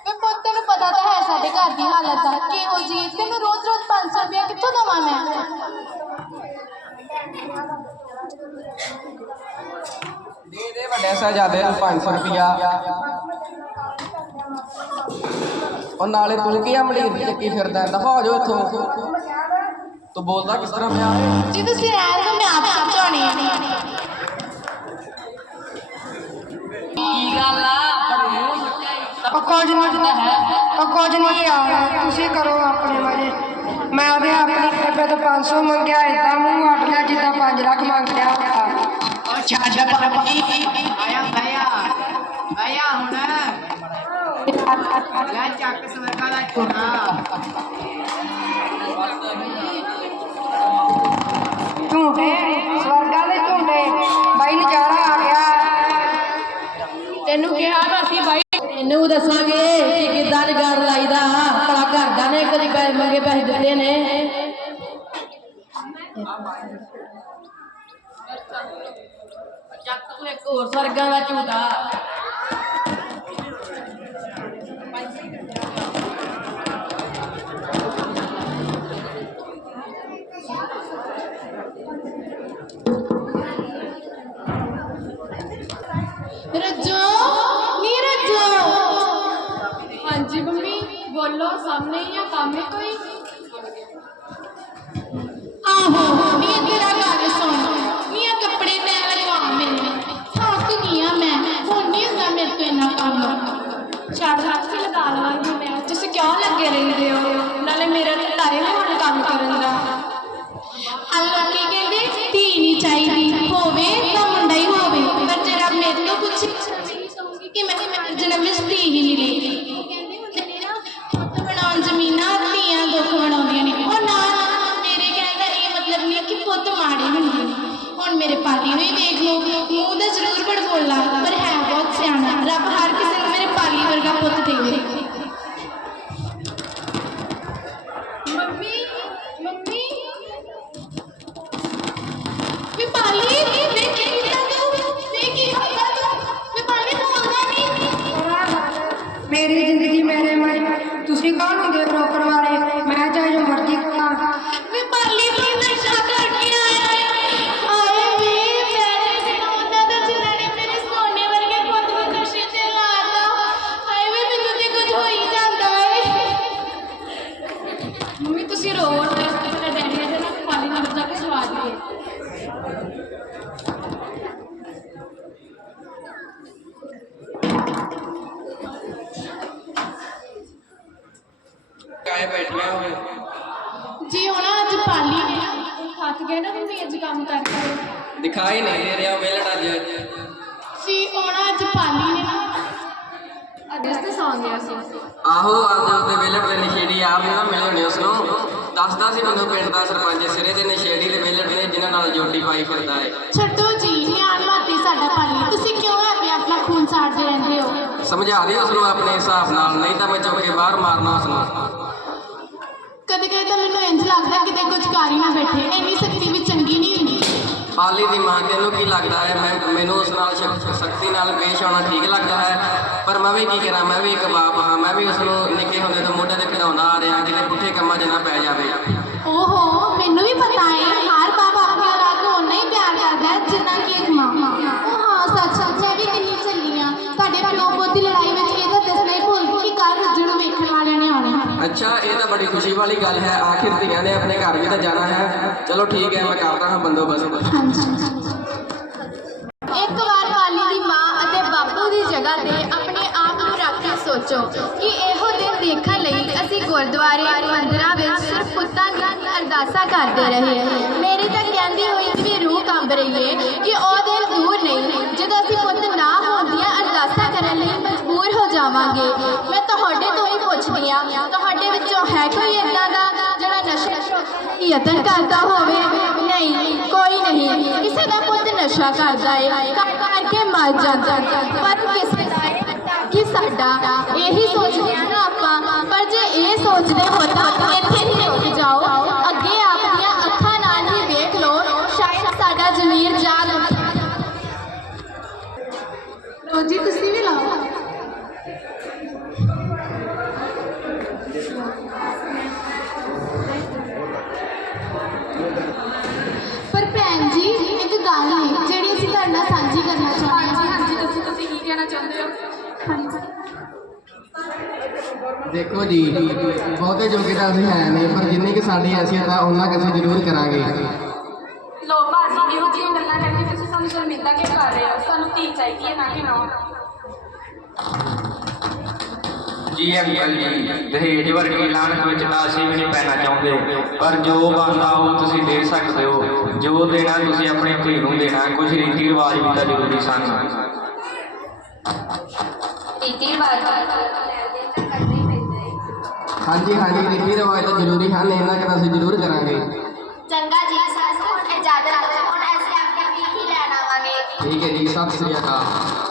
ਵੇ ਪੁੱਤ ਤੈਨੂੰ ਪਤਾ ਤਾਂ ਹੈ ਸਾਡੇ ਘਰ ਦੀ ਹਾਲਤ ਦਾ। ਕਿਹੋ ਜੀ ਹੈ ਤੈਨੂੰ ਰੋਜ਼ ਰੋਜ਼ 500 ਰੁਪਇਆ ਕਿੱਥੋਂ ਦਵਾਂ ਮੈਂ? ਦੇ ਦੇ ਵੱਡੇ ਸਾਹਿਜਾਦੇ ਨੂੰ 500 ਰੁਪਿਆ ਉਹ ਨਾਲੇ ਤੂੰ ਕੀ ਅਮਲੀਰ ਦੀ ਚੱਕੀ ਫਿਰਦਾ ਦਫਾ ਜਾ ਇੱਥੋਂ। ਤੂੰ ਬੋਲਦਾ ਕਿਸ ਤਰ੍ਹਾਂ ਪਿਆ? ਜੀ ਤੁਸੀਂ ਰਹਿਣ ਦਿਓ ਮੈਂ ਆਪ ਸਮਝਾਉਣੀ ਹੈ ਕੀ ਗੱਲ ਆ ਉਹ ਕੁਝ ਨਹੀਂ ਉਹ ਕੁਝ ਨਹੀਂ ਯਾਰ ਤੁਸੀਂ ਕਰੋ ਆਪਣੇ ਬਾਰੇ ਮੈਂ ਉਹਦੇ ਆਪਣੀ ਰੁਪਏ ਤੋਂ 500 ਮੰਗਿਆ ਏਦਾਂ ਮੂੰਹ ਅੱਡ ਲਿਆ ਜਿੱਦਾਂ 5 ਲੱਖ ਮੰਗ ਲਿਆ ਹੁੰਦਾ ਉਹ ਆਇਆ ਆਇਆ ਆਇਆ ਹੁਣ ਲੈ ਚੱਕ ਸਵਰਗਾ ਦਾ ਝੋਨਾ ਝੂਟੇ ਸਵਰਗਾਂ ਇਹਨੂੰ ਦੱਸਾਂਗੇ ਕਿ ਕਿੱਦਾਂ ਜਗਾੜ ਲਾਈਦਾ ਭਲਾ ਘਰਦਾ ਨੇ ਕਦੀ ਪੈਸੇ ਮੰਗੇ, ਪੈਸੇ ਦਿੱਤੇ ਨੇ। ਚੱਕ ਤੂੰ ਇੱਕ ਹੋਰ ਸਰਗਾਂ ਦਾ ਝੂਟਾ ਰੱਜੋ ਨੀ ਰੱਜੋ ਹਾਂਜੀ ਮੰਮੀ ਬੋਲੋ ਸਾਹਮਣੇ ਹੀ ਆ ਕੰਮ ਹੈ ਕੋਈ ਆਹੋ ਨੀ ਤੇਰਾ ਗੱਲ ਸੁਣ। ਨੀ ਇਹ ਕੱਪੜੇ ਲੈ ਲਗਵਾ ਮੈਨੂੰ। ਥੱਕ ਗਈ ਆ ਮੈਂ। ਹੁਣ ਨਹੀਂ ਹੁੰਦਾ ਮੇਰੇ ਤੋਂ ਇੰਨਾ ਕੰਮ। ਛੱਡ ਮੇਰੀ ਜ਼ਿੰਦਗੀ ਮੇਰੇ ਮਨ ਤੁਸੀਂ ਕੌਣ ਹੁੰਦੇ ਹੋ ਰੋਕਣ ਕਾਏ ਬੈਠਿਆ ਹੋਵੇ ਜੀ ਹੁਣ ਅੱਜ ਪਾਲੀ ਨੇ ਥੱਕ ਗਏ ਨਾ ਤੁਸੀਂ ਅੱਜ ਕੰਮ ਕਰਕੇ ਦਿਖਾਈ ਨਹੀਂ ਦੇ ਰਿਹਾ ਮੇਲੜਾ ਅੱਜ ਜੀ ਹੁਣ ਅੱਜ ਪਾਲੀ ਨੇ। ਅੱਜ ਤੇ ਸੌਂ ਗਿਆ ਸੀ ਆਹੋ ਅੱਜ ਉਹਦੇ ਵੇਲੜ ਦੇ ਨਸ਼ੇੜੀ ਆਪ ਨੇ ਉਸ ਨੂੰ। ਦੱਸਦਾ ਸੀ ਮੈਨੂੰ ਪਿੰਡ ਦਾ ਸਰਪੰਚ ਸਿਰੇ ਦੇ ਨਸ਼ੇੜੀ ਦੇ ਵੇਲੜ ਨੇ ਜਿਨ੍ਹਾਂ ਨਾਲ ਜੋਟੀ ਪਾਈ ਫਿਰਦਾ ਏ। ਛੱਡੋ ਜੀ ਨਿਆਣ ਵਾਤੇ ਸਾਡਾ ਪਾਲੀ। ਤੁਸੀਂ ਕਿਉਂ ਆਪੇ ਆਪਣਾ ਖੂਨ ਸਾੜਦੇ ਰਹਿੰਦੇ ਹੋ? ਸਮਝਾ ਦੇ ਉਸ ਨੂੰ ਆਪਣੇ ਹਿਸਾਬ ਨਾਲ ਨਹੀਂ ਤਾਂ ਮੈਂ ਚੁੱਕ ਕੇ ਬਾਹਰ ਮਾਰਨਾ ਉਸ ਨੂੰ। ਕਦੇ ਕਦੇ ਤਾਂ ਮੈਨੂੰ ਇੰਜ ਲੱਗਦਾ ਕਿਤੇ ਕੁਝ ਕਰ ਹੀ ਨਾ ਬੈਠੇ। ਇੰਨੀ ਸ਼ਕਤੀ ਵੀ ਚੰਗੀ ਨਹੀਂ ਹੁੰਦੀ। ਪਾਲੀ ਦੀ ਮਾਂ ਤੈਨੂੰ ਕੀ ਲੱਗਦਾ ਹੈ? ਮੈਂ ਮੈਨੂੰ ਉਸ ਨਾਲ ਸਖਤੀ ਨਾਲ ਪੇਸ਼ ਆਉਣਾ ਠੀਕ ਲੱਗਦਾ ਹੈ। ਪਰ ਮੈਂ ਵੀ ਕੀ ਕਰਾਂ? ਮੈਂ ਵੀ ਇੱਕ ਬਾਪ ਹਾਂ। ਮੈਂ ਵੀ ਉਸ ਨੂੰ ਨਿੱਕੇ ਹੁੰਦੇ ਤੋਂ ਮੋਢੇ ਤੇ ਖਿਡਾਉਂਦਾ ਆ ਰਿਹਾ ਕਿਤੇ ਪੁੱਠੇ ਕੰਮਾਂ 'ਚ ਨਾ ਪੈ ਜਾਵੇ। ਓਹੋ ਮੈਨੂੰ ਵੀ ਪਤਾ ਹੈ। ਹਰ ਬਾਪ ਆਪਣੀ ਔਲਾਦ ਨੂੰ ਉਨਾ ਹੀ ਪਿਆਰ ਕਰਦਾ ਹੈ ਜਿੰਨਾ ਕਿ ਇੱਕ ਮਾਂ। ਉਹ ਹਾਂ ਸੱਚ ਸੱਚ ਹੈ ਵੀ ਕਿੰਨੀ ਚੱਲੀਆਂ ਤੁਹਾਡੇ ਪਿਓ ਵਾਲੀ ਗੱਲ ਹੈ, ਆਖਿਰ ਧੀਆਂ ਨੇ ਆਪਣੇ ਘਰ ਵੀ ਤਾਂ ਜਾਣਾ ਹੈ। ਚਲੋ ਠੀਕ ਹੈ, ਮੈਂ ਕਰਦਾ ਹਾਂ ਬੰਦੋਬਸਤ। ਇੱਕ ਵਾਰ ਪਾਲੀ ਦੀ ਮਾਂ ਅਤੇ ਬਾਪੂ ਦੀ ਜਗ੍ਹਾ ਤੇ ਆਪਣੇ ਆਪ ਨੂੰ ਰੱਖ ਕੇ ਸੋਚੋ ਕਿ ਇਹੋ ਦਿਨ ਦੇਖਣ ਲਈ ਅਸੀਂ ਗੁਰਦੁਆਰੇ ਮੰਦਿਰਾਂ ਵਿੱਚ ਸਿਰਫ ਪੁੱਤਾਂ ਦੀਆਂ ਅਰਦਾਸਾਂ ਕਰਦੇ ਰਹੇ ਮੇਰੀ ਤਾਂ ਕਹਿੰਦੀ ਹੋਈ ਵੀ ਰੂਹ ਕੰਬ ਰਹੀ ਏ ਕਿ ਉਹ ਦਿਨ ਦੂਰ ਨਹੀਂ, ਜਦੋਂ ਅਸੀਂ ਪੁੱਤ ਨਾ ਹੋਣ ਦੀਆਂ ਅਰਦਾਸਾਂ ਕਰਨ ਲਈ ਮਜਬੂਰ ਹੋ ਜਾਵਾਂਗੇ। ਮੈਂ ਤੁਹਾਡੇ ਤੋਂ ਹੀ ਪੁੱਛਦੀ ਆ ਨਸ਼ਾ ਯਤਨ ਕਰਦਾ ਹੋਵੇ। ਨਹੀਂ, ਕੋਈ ਨਹੀਂ। ਕਿਸੇ ਦਾ ਪੁੱਤ ਨਸ਼ਾ ਕਰਦਾ ਏ ਕਰਕੇ ਮਰ ਜਾਂਦਾ। ਪਰ ਕਿਸੇ ਦਾ ਕਿ ਸਾਡਾ, ਇਹੀ ਸੋਚਦੇ ਆ ਨਾ ਆਪਾਂ। ਪਰ ਜੇ ਇਹ ਸੋਚਦੇ ਹੋ ਤਾਂ ਇੱਥੇ ਹੀ ਰੁਕ ਜਾਓ। ਅੱਗੇ ਆਪਣੀਆਂ ਅੱਖਾਂ ਨਾਲ ਹੀ ਵੇਖ ਲਓ। ਸ਼ਾਇਦ ਸਾਡਾ ਜ਼ਮੀਰ ਜਾਗ ਉੱਠੇ ਫੌਜੀ ਤੁਸੀਂ ਵੀ ਲਾਓ। ਚਾਹੁੰਦੇ ਹੋ ਹਾਂਜੀ ਦੇਖੋ ਜੀ ਬਹੁਤੇ ਜੋਗੇ ਤਾਂ ਅਸੀਂ ਹੈ ਨਹੀਂ ਪਰ ਜਿੰਨੀ ਕਿ ਸਾਡੀ ਹੈਸੀਅਤ ਆ ਉਹਨਾਂ ਕੁ ਅਸੀਂ ਜ਼ਰੂਰ ਕਰਾਂਗੇ ਲੋ ਬਾਜੀ ਇਹੋ ਜਿਹੀਆਂ ਗੱਲਾਂ ਕਰਕੇ ਤੁਸੀਂ ਸਾਨੂੰ ਸ਼ਰਮਿੰਦਾ ਕਿਉਂ ਕਰ ਰਹੇ ਹੋ ਸਾਨੂੰ ਧੀ ਚਾਹੀਦੀ ਹੈ ਨਾ ਕਿ ਨਾ ਜੀ ਅੰਕਲ ਜੀ ਦਹੇਜ ਵਰਗੀ ਲਾਹਨਤ ਵਿੱਚ ਤਾਂ ਅਸੀਂ ਵੀ ਨਹੀਂ ਪੈਣਾ ਚਾਹੁੰਦੇ ਪਰ ਜੋ ਬਣਦਾ ਉਹ ਤੁਸੀਂ ਦੇ ਸਕਦੇ ਹੋ ਜੋ ਦੇਣਾ ਤੁਸੀਂ ਆਪਣੀ ਧੀ ਨੂੰ ਦੇਣਾ ਕੁਝ ਰੀਤੀ ਰਿਵਾਜ ਵੀ ਤਾਂ ਜ਼ਰੂਰੀ ਸਨ ਰੀਤੀ ਰਿਵਾਜ ਹਾਂਜੀ ਹਾਂਜੀ ਰੀਤੀ ਰਿਵਾਜ ਤਾਂ ਜ਼ਰੂਰੀ ਹਨ ਇਹਨਾਂ ਕੁ ਤਾਂ ਅਸੀਂ ਜ਼ਰੂਰ ਕਰਾਂਗੇ ਚੰਗਾ ਜੀ ਸਾਨੂੰ ਹੁਣ ਇਜਾਜ਼ਤ ਦਿਓ ਹੁਣ ਅਸੀਂ ਆਪਣੇ ਵੀ ਹੀ ਲੈਣ ਆਵਾਂਗੇ ਠੀਕ ਹੈ ਜੀ ਸਤਿ ਸ੍ਰੀ ਅਕਾਲ